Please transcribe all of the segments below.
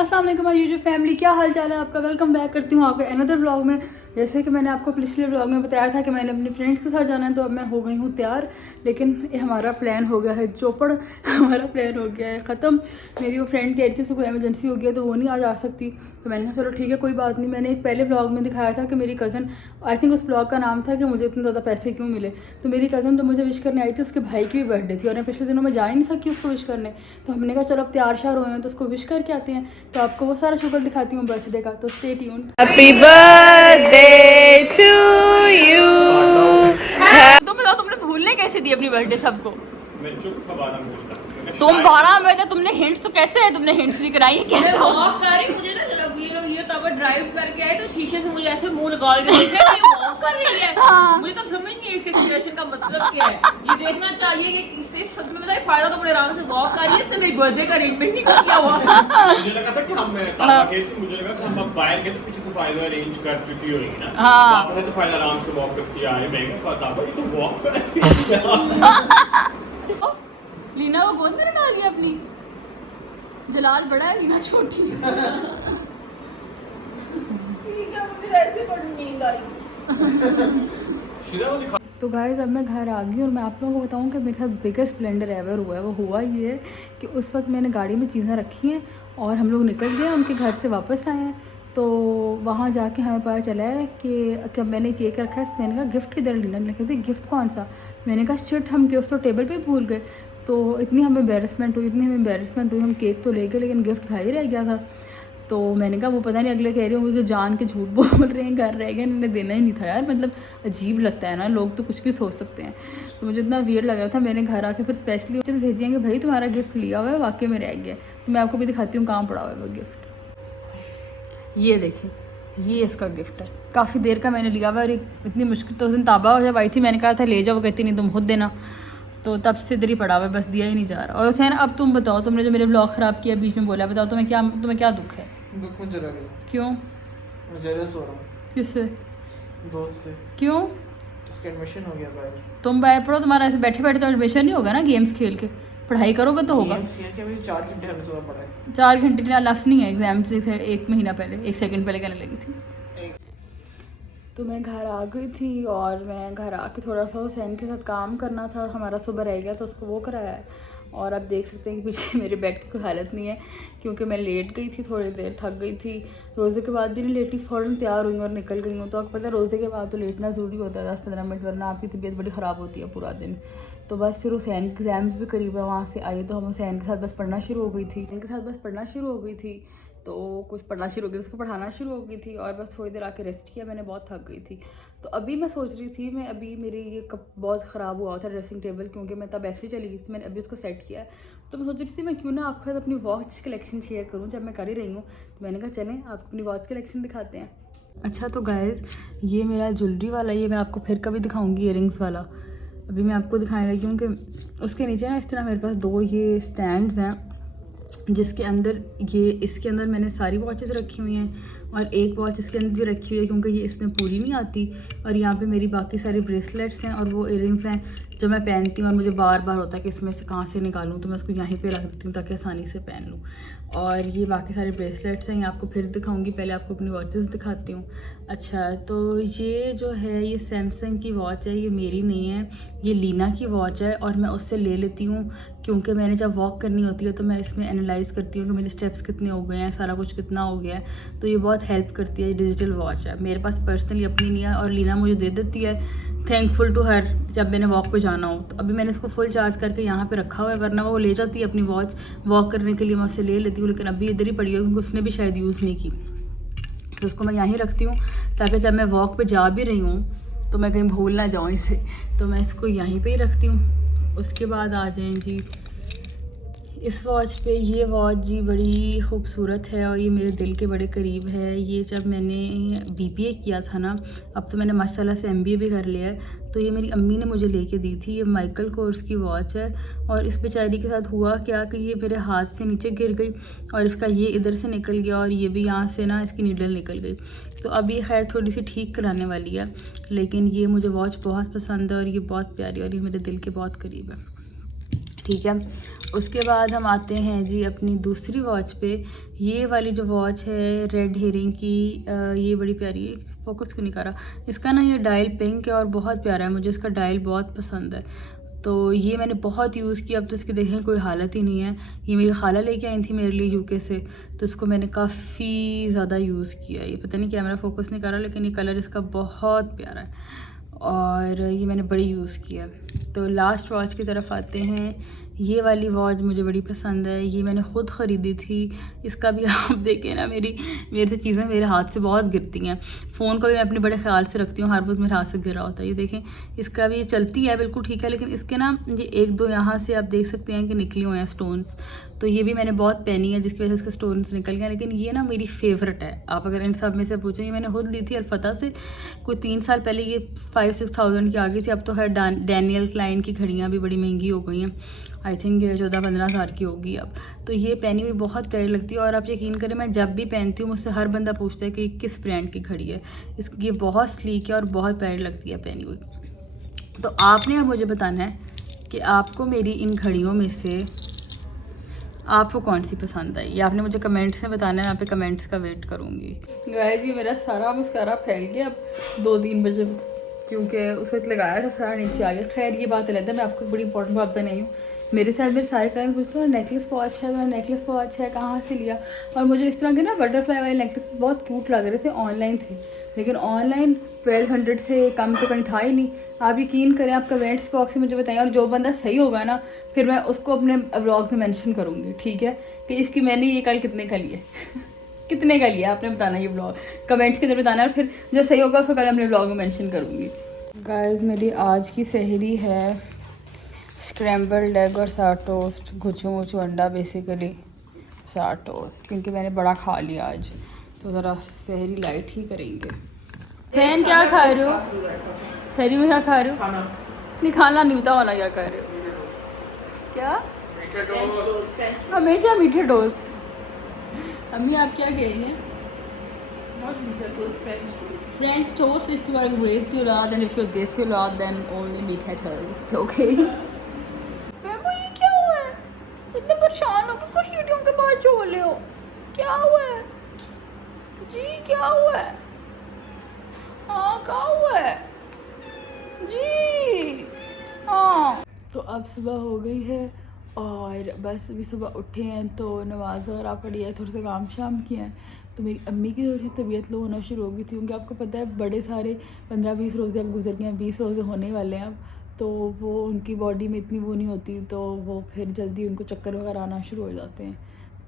अस्सलाम वालेकुम my YouTube family, क्या हाल चाल है आपका। वेलकम बैक करती हूँ आपके अनदर ब्लॉग में। जैसे कि मैंने आपको पिछले ब्लॉग में बताया था कि मैंने अपने फ्रेंड्स के साथ जाना है, तो अब मैं हो गई हूँ तैयार। लेकिन ये हमारा प्लान हो गया है चौपड़, हमारा प्लान हो गया है ख़त्म। मेरी वो फ्रेंड कह रही थी उसको कोई एमरजेंसी हो गया तो वो नहीं आ जा सकती, तो मैंने कहा चलो ठीक है कोई बात नहीं। मैंने एक पहले ब्लॉग में दिखाया था कि मेरी कज़न, आई थिंक उस ब्लॉग का नाम था कि मुझे इतने ज़्यादा पैसे क्यों मिले। तो मेरी कज़न जो मुझे विश करने आई थी उसके भाई की भी बर्थडे थी और मैं पिछले दिनों में जा ही नहीं सकी उसको विश करने। तो हमने कहा चलो अब तैयार शार हुए हैं तो उसको विश करके आते हैं। तो आपको वो सारा शुक्र दिखाती हूँ बर्थडे का, तो stay tuned. Happy birthday to you. तुम बताओ तुमने भूलने कैसे दी अपनी बर्थडे सबको। मैं चुप था 12 मिनट तक। तुम 12 बजे तुमने हिंट्स, तो कैसे है तुमने हिंट्स नहीं कराई क्या? मैं वॉक कर रही, मुझे ना जब ये लोग ये तब ड्राइव करके आए तो शीशे से मुझे ऐसे मुंह निकाल के देखे कि वॉक कर रही है। मुझे तब समझ नहीं है इसके एक्सप्रेशन का मतलब क्या है। ये देखना चाहिए कि इससे सच में बताए फायदा तो बड़े आराम से वॉक कर रही है, इससे मेरी बर्थडे का अरेंजमेंट नहीं किया हुआ। मुझे लगा था कि हम ताबा के थे, मुझे लगा कि हम अब बाहर के तो पीछे से फायदा अरेंज कर चुकी होगी ना। वापस है तो फायदा आराम से वॉक करके आए। मैं कहा ताबा ये तो वॉक कर रही है। लीना को गोद में डाल लिया अपनी। जलाल बड़ा है, लीना छोटी है। ठीक है, मुझे वैसे बड़ी नींद आई थी। शिरा को दिखा। तो गाइस अब मैं घर आ गई और मैं आप लोगों को बताऊं कि मेरे साथ बिगेस्ट ब्लेंडर एवर हुआ है। वो हुआ ये है कि उस वक्त मैंने गाड़ी में चीज़ें रखी हैं और हम लोग निकल गए, उनके घर से वापस आए हैं। तो वहाँ जाके हमें पता चला है कि मैंने केक रखा है। मैंने कहा गिफ्ट किधर, लीना ने कहा थी गिफ्ट कौन सा। मैंने कहा शिट, हम गिफ्ट तो टेबल पे भूल गए। तो इतनी हमें एम्बेरसमेंट हुई, हम केक तो ले गए लेकिन गिफ्ट घर ही रह गया था। तो मैंने कहा वो पता नहीं अगले कह रहे होंगे कि जान के झूठ बोल रहे हैं, घर रह गए, इन्होंने देना ही नहीं था यार। मतलब अजीब लगता है ना, लोग तो कुछ भी सोच सकते हैं। तो मुझे इतना वियर्ड लग रहा था। मैंने घर आके फिर स्पेशली चीज़ भेजी है कि भाई तुम्हारा गिफ्ट लिया हुआ है, वाकई में रह गया। तो मैं आपको भी दिखाती हूँ कहाँ पड़ा हुआ है वो गिफ्ट। ये देखिए, ये इसका गिफ्ट है। काफ़ी देर का मैंने लिया हुआ और इतनी मुश्किल, तो उस दिन ताबा जब आई थी मैंने कहा था ले जाओ, वो कहती नहीं तुम खुद देना। तो तब से इधर ही पड़ा हुआ है, बस दिया ही नहीं जा रहा। और हुसैन अब तुम बताओ, तुमने जो मेरे ब्लॉग ख़राब किया बीच में बोला, बताओ तुम्हें क्या दुख है। दुख मुझे लगे, क्यों? मैं जेलस हो रहा हूँ किससे? दोस्त से। क्यों? उसका एडमिशन हो गया बाहर। तुम बाहर पढ़ो, तुम्हारा ऐसे बैठे बैठे तो एडमिशन नहीं होगा ना, गेम्स खेल के पढ़ाई करोगे तो होगा। गेम्स खेल के अभी 4 घंटे हमें सुबह पड़ा है। 4 घंटे के लफ नहीं है एग्जाम से 1 महीना पहले, 1 सेकंड पहले कहने लगी थी। तो मैं घर आ गई थी और मैं घर आके थोड़ा सा हुसैन के साथ काम करना था, हमारा सुबह रह गया तो उसको वो कराया है। और अब देख सकते हैं कि पीछे मेरे बेड की कोई हालत नहीं है क्योंकि मैं लेट गई थी, थोड़ी देर थक गई थी। रोज़े के बाद भी नहीं लेटी, फ़ौरन तैयार हुई और निकल गई हूँ। तो आपको पता है रोज़े के बाद तो लेटना ज़रूरी होता है 10-15 मिनट, वरना आपकी तबीयत बड़ी ख़राब होती है पूरा दिन। तो बस फिर हुसैन के एग्ज़ाम्स भी करीब है, वहाँ से आई तो हम हुसैन के साथ बस पढ़ना शुरू हो गई थी। तो कुछ पढ़ना शुरू हो गई, उसको पढ़ाना शुरू हो गई थी और बस थोड़ी देर आके रेस्ट किया। मैंने बहुत थक गई थी। तो अभी मैं सोच रही थी, मैं अभी मेरी ये कप बहुत ख़राब हुआ था ड्रेसिंग टेबल, क्योंकि मैं तब ऐसे ही चली गई थी। मैंने अभी उसको सेट किया है। तो मैं सोच रही थी मैं क्यों ना आपके साथ अपनी वॉच कलेक्शन शेयर करूँ, जब मैं कर ही रही हूँ। तो मैंने कहा चलें आपको अपनी वॉच कलेक्शन दिखाते हैं। अच्छा तो गाइज़, ये मेरा ज्वेलरी वाला, ये मैं आपको फिर कभी दिखाऊँगी इयरिंग्स वाला। अभी मैं आपको दिखाने लगी हूँ कि उसके नीचे ना इस तरह मेरे पास 2 ये स्टैंड्स हैं, जिसके अंदर इसके अंदर मैंने सारी वॉचेस रखी हुई हैं और एक वॉच इसके अंदर भी रखी हुई है क्योंकि ये इसमें पूरी नहीं आती। और यहाँ पे मेरी बाकी सारी ब्रेसलेट्स हैं और वो इयरिंग्स हैं जो मैं पहनती हूँ और मुझे बार बार होता है कि इसमें से कहाँ से निकालूँ, तो मैं उसको यहीं पे रख देती हूँ ताकि आसानी से पहन लूँ। और ये बाकी सारे ब्रेसलेट्स हैं, ये आपको फिर दिखाऊंगी, पहले आपको अपनी वॉचेस दिखाती हूँ। अच्छा तो ये जो है ये सैमसंग की वॉच है, ये मेरी नहीं है, ये लीना की वॉच है और मैं उससे ले लेती हूँ क्योंकि मैंने जब वॉक करनी होती है तो मैं इसमें एनालाइज़ करती हूँ कि मेरे स्टेप्स कितने हो गए हैं, सारा कुछ कितना हो गया है। तो ये बहुत हेल्प करती है, डिजिटल वॉच है। मेरे पास पर्सनली अपनी नहीं है और लीना मुझे दे देती है, थैंकफुल टू हर, जब मैंने वॉक पे जाना हो। तो अभी मैंने इसको फुल चार्ज करके यहाँ पे रखा हुआ है, वरना वो ले जाती है अपनी वॉच वॉक करने के लिए, मैं उससे ले लेती हूँ। लेकिन अभी इधर ही पड़ी है क्योंकि उसने भी शायद यूज़ नहीं की, तो उसको मैं यहीं रखती हूँ ताकि जब मैं वॉक पे जा भी रही हूँ तो मैं कहीं भूल ना जाऊँ इसे। तो मैं इसको यहीं पे ही रखती हूँ। उसके बाद आ जाएं जी इस वॉच पे। ये वॉच जी बड़ी खूबसूरत है और ये मेरे दिल के बड़े करीब है। ये जब मैंने BBA किया था ना, अब तो मैंने माशाल्लाह से MBA भी कर लिया है, तो ये मेरी अम्मी ने मुझे लेके दी थी। ये माइकल कोर्स की वॉच है और इस बेचारी के साथ हुआ क्या कि ये मेरे हाथ से नीचे गिर गई और इसका ये इधर से निकल गया और ये भी यहाँ से ना इसकी नीडल निकल गई। तो अब ये खैर थोड़ी सी ठीक कराने वाली है, लेकिन ये मुझे वॉच बहुत पसंद है और ये बहुत प्यारी और ये मेरे दिल के बहुत करीब है। ठीक है। उसके बाद हम आते हैं जी अपनी दूसरी वॉच पे। ये वाली जो वॉच है रेड हेरिंग की, ये बड़ी प्यारी है, फोकस क्यों नहीं कर रहा इसका ना, ये डायल पिंक है और बहुत प्यारा है, मुझे इसका डायल बहुत पसंद है। तो ये मैंने बहुत यूज़ किया, अब तो इसकी देखें कोई हालत ही नहीं है। ये मेरी खाला लेके आई थी मेरे लिए यूके से, तो इसको मैंने काफ़ी ज़्यादा यूज़ किया। ये पता नहीं कैमरा फोकस नहीं कर रहा, लेकिन ये कलर इसका बहुत प्यारा है और ये मैंने बड़ी यूज़ किया। तो लास्ट वॉच की तरफ आते हैं। ये वाली वॉच मुझे बड़ी पसंद है, ये मैंने ख़ुद ख़रीदी थी। इसका भी आप देखें ना, मेरे से चीज़ें मेरे हाथ से बहुत गिरती हैं। फ़ोन को भी मैं अपने बड़े ख्याल से रखती हूँ, हर वक्त मेरे हाथ से गिरा होता है। ये देखें, इसका भी ये चलती है बिल्कुल ठीक है, लेकिन इसके ना ये एक दो यहाँ से आप देख सकते हैं कि निकले हुए हैं स्टोन्स। तो ये भी मैंने बहुत पहनी है जिसकी वजह से इसके स्टोन्स निकल गए, लेकिन ये ना मेरी फेवरेट है। आप अगर इन सब में से पूछें, ये मैंने खुद ली थी अलफता से कोई 3 साल पहले, ये 5-6 थाउजेंड की आ गई थी। अब तो है डैनियल क्लाइन की घड़ियाँ भी बड़ी महंगी हो गई हैं, आई थिंक ये 14-15 हज़ार की होगी अब। तो ये पहनी हुई बहुत प्यारी लगती है और आप यकीन करें मैं जब भी पहनती हूँ मुझसे हर बंदा पूछता है कि किस ब्रांड की घड़ी है। ये बहुत स्लीक है और बहुत प्यारी लगती है पहनी हुई। तो आपने अब मुझे बताना है कि आपको मेरी इन घड़ियों में से आपको कौन सी पसंद आई, ये आपने मुझे कमेंट्स में बताना है। मैं यहाँ पे कमेंट्स का वेट करूँगी। गाइस ये मेरा सारा मस्कारा फैल गया अब 2-3 बजे, क्योंकि उस वक्त लगाया था सारा नीचे आ गया। खैर ये बात अलग है, मैं आपको बड़ी इंपॉर्टेंट बात बताई हूँ। मेरे साथ मेरे सारे क्लाइंट पूछते हैं नेकलेस वॉच है, तो नेकलेस वॉच है कहाँ से लिया, और मुझे इस तरह के ना बटरफ्लाई वाले नेकलेस बहुत क्यूट लग रहे थे, ऑनलाइन थे, लेकिन ऑनलाइन 1200 से कम तो कहीं था ही नहीं। आप यकीन करें, आप कमेंट्स बॉक्स में मुझे बताएं, और जो बंदा सही होगा ना फिर मैं उसको अपने व्लॉग्स में मेंशन करूँगी, ठीक है, कि इसकी मैंने ये कल कितने का लिया कितने का लिया आपने बताना, ये व्लॉग कमेंट्स के अंदर बताना, फिर जो सही होगा उसको कल अपने व्लॉग में मेंशन करूँगी। गाइस मेरी आज की सहरी है स्क्रैम्बल्ड एग और साथ टोस्ट, घुचू अंडा, बेसिकली साथ टोस्ट, क्योंकि मैंने बड़ा खा लिया आज, तो ज़रा सहरी लाइट ही करेंगे। सैन क्या खा रहे हो? सहरी में क्या खा रहे हो? नहीं खाना नहीं होता, वाला क्या खा रहे हो? क्या? हमेशा मीठे टोस्ट। अम्मी आप क्या कह रही हैं? French toast if you are Grace औलाद, and if you're this औलाद then only मीठा toast, okay? बेबू ये क्या हुआ है? इतने परेशान हो कि कुछ वीडियो के बाद जो बोले हो, क्या हुआ है? जी क्या हुआ है? हाँ क्या हुआ है? जी हाँ। तो अब सुबह हो गई है और बस अभी सुबह उठे हैं, तो नमाज़ वगैरह पढ़ी है, थोड़े से काम शाम किए हैं। तो मेरी अम्मी की थोड़ी सी तबीयत लो होना शुरू हो गई थी, क्योंकि आपको पता है बड़े सारे 15-20 रोज़े अब गुजर गए हैं, 20 रोज़े होने वाले हैं अब, तो वो उनकी बॉडी में इतनी वो नहीं होती, तो वो फिर जल्दी उनको चक्कर वगैरह आना शुरू हो जाते हैं,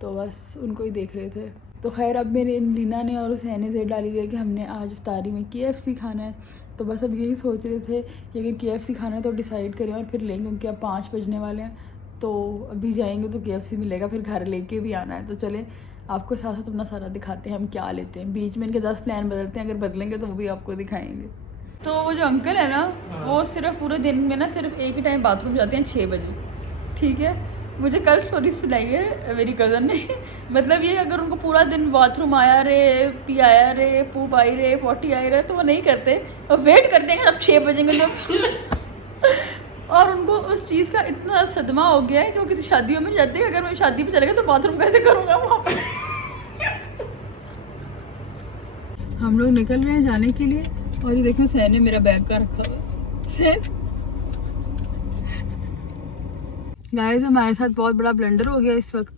तो बस उनको ही देख रहे थे। तो खैर अब मेरे लीना ने और हुसैन ने ज़ेद डाली हुई है कि हमने आज इफ्तारी में KFC खाना है, तो बस अब यही सोच रहे थे कि अगर KFC खाना है तो डिसाइड करें और फिर लेंगे, क्योंकि अब 5 बजने वाले हैं, तो अभी जाएंगे तो KFC मिलेगा, फिर घर लेके भी आना है। तो चलें आपको साथ साथ अपना सारा दिखाते हैं हम क्या लेते हैं, बीच में इनके 10 प्लान बदलते हैं, अगर बदलेंगे तो वो भी आपको दिखाएंगे। तो वो जो अंकल है ना, वो सिर्फ पूरे दिन में ना सिर्फ एक ही टाइम बाथरूम जाते हैं 6 बजे, ठीक है। मुझे कल स्टोरी सुनाई है मेरी कज़न ने, मतलब ये अगर उनको पूरा दिन बाथरूम आया रहे, पी आया रहे, पूप आई रहे, पॉटी आई रहे, तो वो नहीं करते, और वेट करते हैं अब 6 बजेंगे तो और उनको उस चीज़ का इतना सदमा हो गया है कि वो किसी शादियों में जाते हैं, अगर मैं शादी पे चलेगा तो बाथरूम कैसे करूँगा वहाँ पर। हम लोग निकल रहे हैं जाने के लिए, और ये देखो सैन ने मेरा बैग का रखा हुआ। सैन गाइस हमारे साथ बहुत बड़ा ब्लंडर हो गया इस वक्त।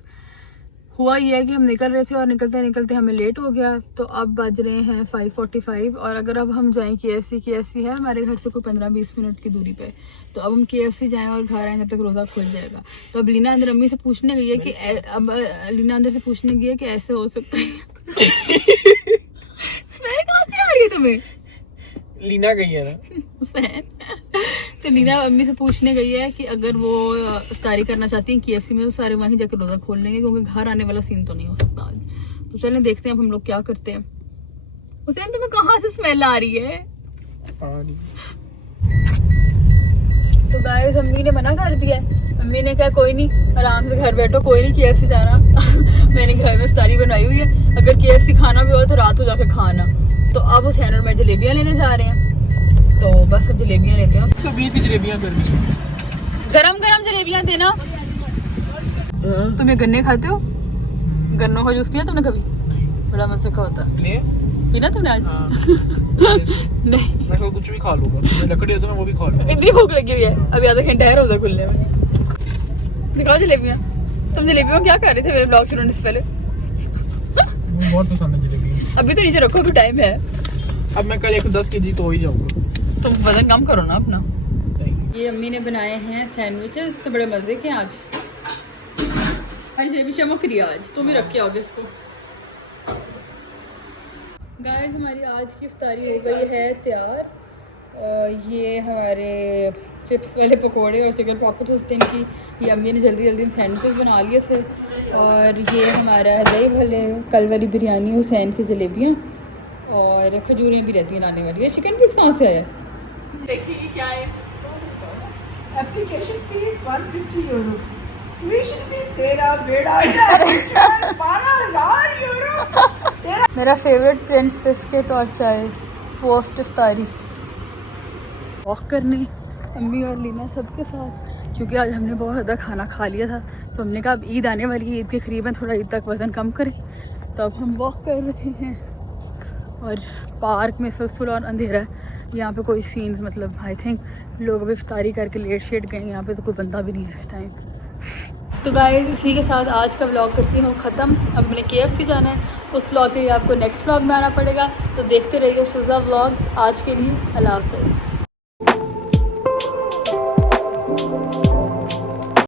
हुआ ये है कि हम निकल रहे थे और निकलते निकलते हमें लेट हो गया, तो अब बज रहे हैं 5:45, और अगर अब हम जाएं KFC है हमारे घर से कोई 15-20 मिनट की दूरी पे, तो अब हम KFC जाएं और घर आएँ तब तक रोज़ा खुल जाएगा। तो अब लीना अंदर अम्मी से पूछने गई है कि अब लीना अंदर से पूछने गई है कि ऐसे हो सकता है। स्मेल कहाँ से आ रही है तुम्हें? लीना गई है ना। तो लीना अम्मी से पूछने गई है कि अगर वो इफ्तारी करना चाहती हैं KFC में, तो सारे वहीं जाकर रोज़ा खोल लेंगे, क्योंकि घर आने वाला सीन तो नहीं हो सकता आज। तो चलें देखते हैं अब हम लोग क्या करते हैं। हुसैन तुम्हें कहाँ से स्मेल आ रही है? तो गाइस अम्मी ने मना कर दिया, अम्मी ने कहा कोई नहीं आराम से घर बैठो, कोई नहीं KFC जाना। मैंने घर में इफ्तारी बनाई हुई है, अगर KFC खाना भी हो तो रात को जाके खाना। तो अब हुसैन और मैं जलेबियाँ लेने जा रहे हैं, तो बस अब जलेबियाँ लेते हैं। 120 की जलेबियाँ कर दी, गरम गरम जलेबियाँ देना। तुम ये गन्ने खाते हो? गन्नों का जूस पिया तुमने कभी? बड़ा मजे का होता है। लिए पीना तुमने आज? नहीं, मैं कुछ भी खा लूंगा, मैं लकड़ी हो तो मैं वो भी खा लूंगा। इतनी भूख लगी हुई है, अभी आधा घंटा है रोजा खुलने में। दिखाओ जलेबियाँ। तुम जलेबियों क्या कर रहे थे मेरे ब्लॉग शुरू होने से पहले? मुझे बहुत पसंद है जलेबी। अभी तो नीचे रखो, अभी टाइम है। अब मैं कल 110 kg तो हो ही जाऊंगा। तुम वजन कम करो ना अपना। ये अम्मी ने बनाए हैं सैंडविचेस, तो बड़े मजे के आज। हमारी जलेबी चमक रही है आज, तुम भी रख के आओगे इसको। गाइस हमारी आज की इफ्तारी हो गई है तैयार। ये हमारे चिप्स वाले पकोड़े और चिकन पॉकेट्स उस दिन की, ये अम्मी ने जल्दी जल्दी सैंडविचेस बना लिए थे। और ये हमारा दही भल्ले, कल वाली बिरयानी, हुसैन की जलेबियाँ और खजूरें भी रहती हैं लाने वाली। ये चिकन पीस कहाँ से आया? देखिए क्या है। Application fees 150 euro, tuition fees तेरा बेड़ा 12,000 यूरो। मेरा फेवरेट फ्रेंड्स बिस्किट और चाय पोस्ट इफ्तारी। वॉक करने अम्मी और लीना सबके साथ, क्योंकि आज हमने बहुत ज़्यादा खाना खा लिया था, तो हमने कहा अब ईद आने वाली है, ईद के करीब है, थोड़ा ईद तक वज़न कम करें। तो अब हम वॉक कर रहे हैं और पार्क में सब फुल और अंधेरा है। यहाँ पे कोई सीन्स, मतलब आई थिंक लोग अभी इफ्तारी करके लेट शेट गए, यहाँ पे तो कोई बंदा भी नहीं है इस टाइम। तो गाइस इसी के साथ आज का व्लॉग करती हूँ ख़त्म। अब मैंने KFC जाना है, उस व्लॉग के लिए आपको नेक्स्ट व्लॉग में आना पड़ेगा, तो देखते रहिए सुजा व्लॉग। आज के लिए अल्लाह हाफ़िज़।